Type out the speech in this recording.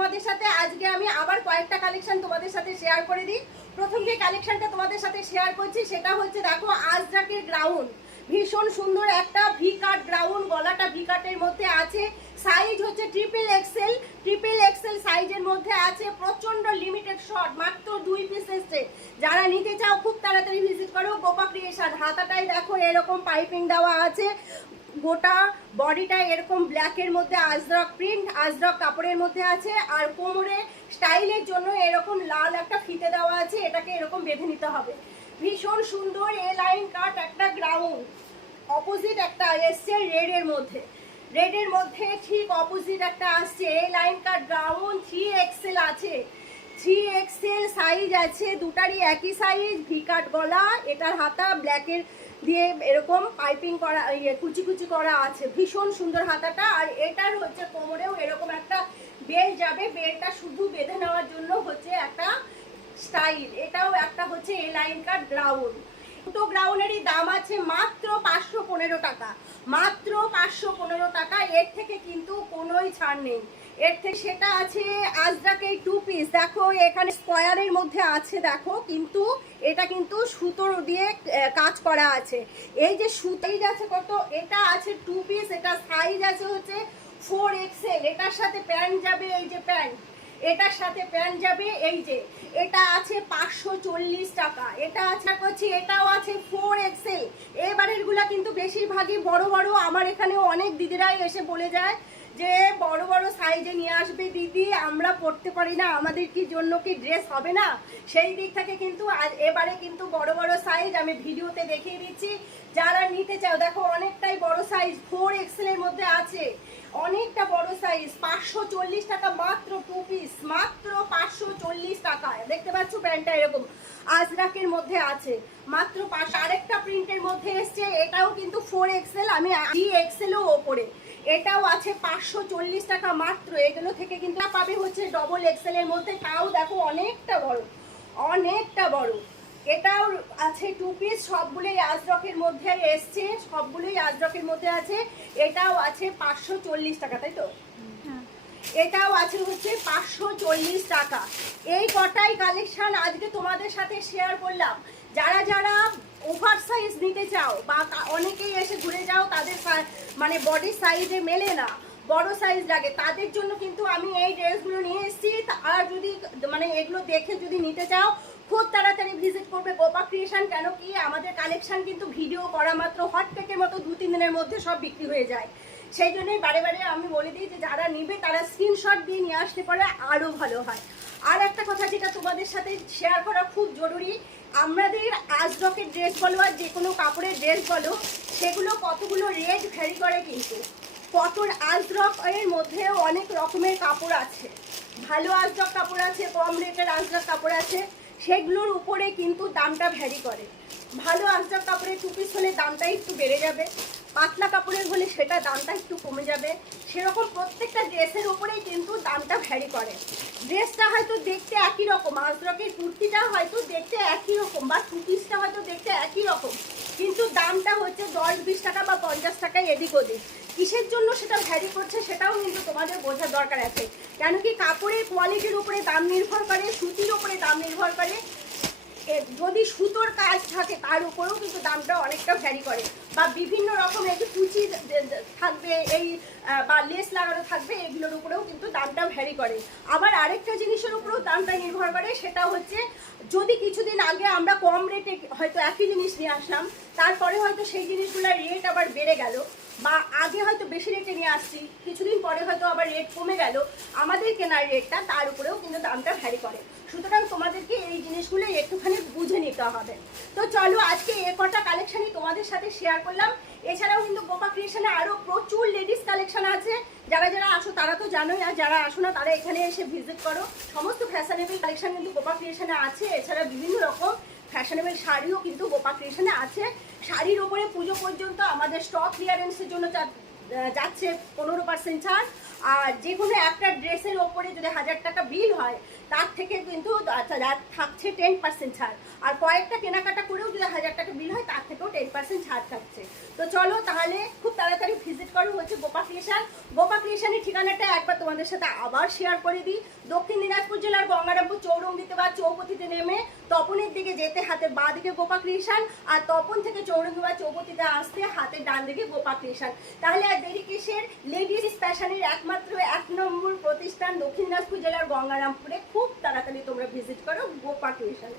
তোমাদের সাথে আজকে আমি আবার কয়েকটা কালেকশন তোমাদের সাথে শেয়ার করে দিই। প্রথম যে কালেকশনটা তোমাদের সাথে শেয়ার করছি সেটা হচ্ছে দেখো আজরাকের গ্রাউন্ড, ভীষণ সুন্দর একটা ভি কাট গ্রাউন্ড, গলাটা ভি কাটের মধ্যে আছে, সাইজ হচ্ছে ট্রিপল এক্সেল সাইজের মধ্যে আছে, প্রচন্ড লিমিটেড শর্ট, মাত্র 2 পিস এসছে। যারা নিতে চাও খুব তাড়াতাড়ি ভিজিট করো গোপা ক্রিয়েশন। হাতাটাই দেখো এরকম পাইপিং দেওয়া আছে, গোটা বডিটা এরকম ব্ল্যাকের মধ্যে আজরক প্রিন্ট, আজরক কাপড়ের মধ্যে আছে, আর কোমরে স্টাইলের জন্য এরকম লাল একটা ফিতে দেওয়া আছে, এটাকে এরকম বেঁধে নিতে হবে। ভীষণ সুন্দর এ লাইন কাট একটা গ্রাউন্ড, অপোজিট একটা এসছে রেডের মধ্যে ঠিক অপোজিট একটা আসছে এ লাইন কাট গ্রাউন্ড, 3XL আছে, 3XL সাইজ আছে, দুটারই একই সাইজ, ভিকাট গলা, এটার হাতা ব্ল্যাকের দিয়ে এরকম পাইপিং করা, কুচি কুচি করা আছে, ভীষণ সুন্দর হাতাটা। আর এটার হচ্ছে কোমরেও এরকম একটা বেল্ট যাবে, বেল্টটা শুধু বেঁধে নেওয়ার জন্য হচ্ছে একটা স্টাইল। এটাও একটা হচ্ছে এ লাইন কাট গ্রাউন্ড। দুটো গ্রাউন্ডেরই দাম আছে মাত্র 515 টাকা, মাত্র 515 টাকা। এর থেকে কিন্তু কোনোই ছাড় নেই। এর থেকে সেটা আছে আজরাকের 2 পিস, দেখো এখানে স্কয়ারের মধ্যে আছে দেখো, কিন্তু এটা কিন্তু সুতোর দিয়ে কাজ করা আছে। এই যে সুতোই আছে কত, এটা আছে 2 পিস, এটা সাইজ আছে হচ্ছে 4XL। এটার সাথে প্যান্ট যাবে, এই যে প্যান্ট, এটার সাথে প্যান্ট যাবে, এই যে এটা আছে 540 টাকা। এটা আছে করছি, এটাও আছে 4XL। এবারের গুলা কিন্তু বেশিরভাগই বড় বড়। আমার এখানে অনেক দিদিরাই এসে বলে যায় যে বড় বড় সাইজে নিয়ে আসবে দিদি, আমরা পড়তে পারি না, আমাদের কি জন্য কি ড্রেস হবে না। সেই দিক থেকে কিন্তু এবারে কিন্তু বড় বড় সাইজ আমি ভিডিওতে দেখিয়ে দিচ্ছি। যারা নিতে চাও দেখো অনেকটাই বড় সাইজ, 4XL এর মধ্যে আছে, অনেকটা বড় সাইজ, 540 টাকা মাত্র 2 পিস, মাত্র 540 টাকায়। দেখতে পাচ্ছ প্যান্টটা এরকম আজরাকের মধ্যে আছে, মাত্র 5। আরেকটা প্রিন্টের মধ্যে এসছে, এটাও কিন্তু 4XL, আমি 3XL ও ওপরে, এটাও আছে 540 টাকা মাত্র। এগুলো থেকে কিন্তু পাবে হচ্ছে ডবল XL এর মধ্যে, তাও দেখো অনেকটা বড়, অনেকটা বড়। এটাও আছে 2 পিস, সবগুলোই আজরকের মধ্যে এসছে, সবগুলোই আজরকের মধ্যে আছে। এটাও আছে 540 টাকা, তাই তো? এটাও আছে হচ্ছে 540 টাকা। এই কটাই কালেকশন আজকে তোমাদের সাথে শেয়ার করলাম। যারা যারা ওভার সাইজ নিতে চাও বা অনেকেই এসে ঘুরে যাও, তাদের মানে বডি সাইজে মেলে না, বড় সাইজ লাগে, তাদের জন্য কিন্তু আমি এই ড্রেসগুলো নিয়ে এসেছি। আর যদি মানে এগুলো দেখে যদি নিতে চাও খুব তাড়াতাড়ি ভিজিট করবে গোপা ক্রিয়েশন। কেন কি আমাদের কালেকশন কিন্তু ভিডিও করা মাত্র হটকেকের মতো 2-3 দিনের মধ্যে সব বিক্রি হয়ে যায়। সেই জন্যই বারে বারে আমি বলে দিই যে যারা নিবে তারা স্ক্রিনশট দিয়ে নিয়ে আসতে পারে, আরও ভালো হয়। আর একটা কথা যেটা তোমাদের সাথে শেয়ার করা খুব জরুরি, আমাদের আজরকের ড্রেস বলো আর যে কোনো কাপড়ের ড্রেস বলো, সেগুলো কতগুলো রেট ভ্যারি করে। কিন্তু কটন আজরক এর মধ্যে অনেক রকমের কাপড় আছে, ভালো আজরক কাপড় আছে, কম রেটের আজরক কাপড় আছে, সেগুলোর উপরে কিন্তু দামটা ভ্যারি করে। ভালো আজরক কাপড়ের 2 পিস হলে দামটা একটু বেড়ে যাবে, পাতলা কাপড়ের হলে সেটা দামটা একটু কমে যাবে। সেরকম প্রত্যেকটা ড্রেসের উপরেই কিন্তু দামটা ভ্যারি করে। ড্রেসটা হয়তো দেখতে একই রকম, আজরকের কুর্তিটা হয়তো দেখতে একই রকম, বা 2 পিসটা হয়তো দেখতে একই রকম, কিন্তু দামটা হচ্ছে 10-20 টাকা বা 50 টাকায় এদিক ওদিক। কিসের জন্য সেটা ভ্যারি করছে সেটাও কিন্তু তোমাদের বোঝার দরকার আছে। কেন কি কাপড়ের কোয়ালিটির উপরে দাম নির্ভর করে, সুতির উপরে দাম নির্ভর করে, যদি সুতোর কাজ থাকে তার উপরেও কিন্তু দামটা অনেকটা ভ্যারি করে, বা বিভিন্ন রকম এই যে কুচি থাকবে, এই বা লেস লাগানো থাকবে, এগুলোর উপরেও কিন্তু দামটা ভ্যারি করে। আবার আরেকটা জিনিসের উপরেও দামটা নির্ভর করে, সেটা হচ্ছে যদি কিছুদিন আগে আমরা কম রেটে হয়তো একই জিনিস নিয়ে আসলাম, তারপরে হয়তো সেই জিনিসগুলোর রেট আবার বেড়ে গেল, বা আগে হয়তো বেশি রেটে নিয়ে আসছি, কিছুদিন পরে হয়তো আবার রেট কমে গেল, আমাদের কেনার রেটটা তার উপরেও কিন্তু দামটা ভ্যারি করে। সুতরাং তোমাদেরকে এই জিনিসগুলো একটুখানি বুঝে নিতে হবে। তো চলো আজকে এ কটা কালেকশনই তোমাদের সাথে শেয়ার করলাম। এছাড়াও কিন্তু গোপা ক্রিয়েশনে আরও প্রচুর লেডিস কালেকশন আছে। যারা যারা আসো তারা তো জানোই, আর যারা আসো না তারা এখানে এসে ভিজিট করো। সমস্ত ফ্যাশনেবল কালেকশন কিন্তু গোপা ক্রিয়েশনে আছে। এছাড়া বিভিন্ন রকম ফ্যাশনেবল শাড়িও কিন্তু গোপা ক্রিয়েশনে আছে। শাড়ির ওপরে পুজো পর্যন্ত আমাদের স্টক ক্লিয়ারেন্সের জন্য যাচ্ছে 15% ছাড়। আর যে কোনো একটা ড্রেসের ওপরে যদি 1000 টাকা বিল হয় তার থেকে কিন্তু থাকছে 10% ছাড়। আর কয়েকটা কেনাকাটা করেও যদি 1000 টাকা বিল হয় তার থেকেও 10% ছাড় থাকছে। তো চলো তাহলে খুব তাড়াতাড়ি ভিজিট করো হচ্ছে গোপা ক্রিয়েশন। গোপা ক্রিয়েশনের ঠিকানাটা একবার তোমাদের সাথে আবার শেয়ার করে দিই। দক্ষিণ দিনাজপুর জেলার গঙ্গারামপুর চৌরঙ্গিতে বা চৌপতিতে নেমে তপনের দিকে যেতে হাতের বাঁ দিকে গোপা ক্রিয়েশন, আর তপন থেকে চৌরঙ্গি বা চৌপতিতে আসতে হাতের ডান দিকে গোপা ক্রিয়েশন। তাহলে আর দেরি কিসের, লেডিস ফ্যাশনের একমাত্র 1 নম্বর প্রতিষ্ঠান দক্ষিণ দিনাজপুর জেলার গঙ্গারামপুরে। খুব তাড়াতাড়ি তোমরা ভিজিট করো গোপা ক্রিয়েশন।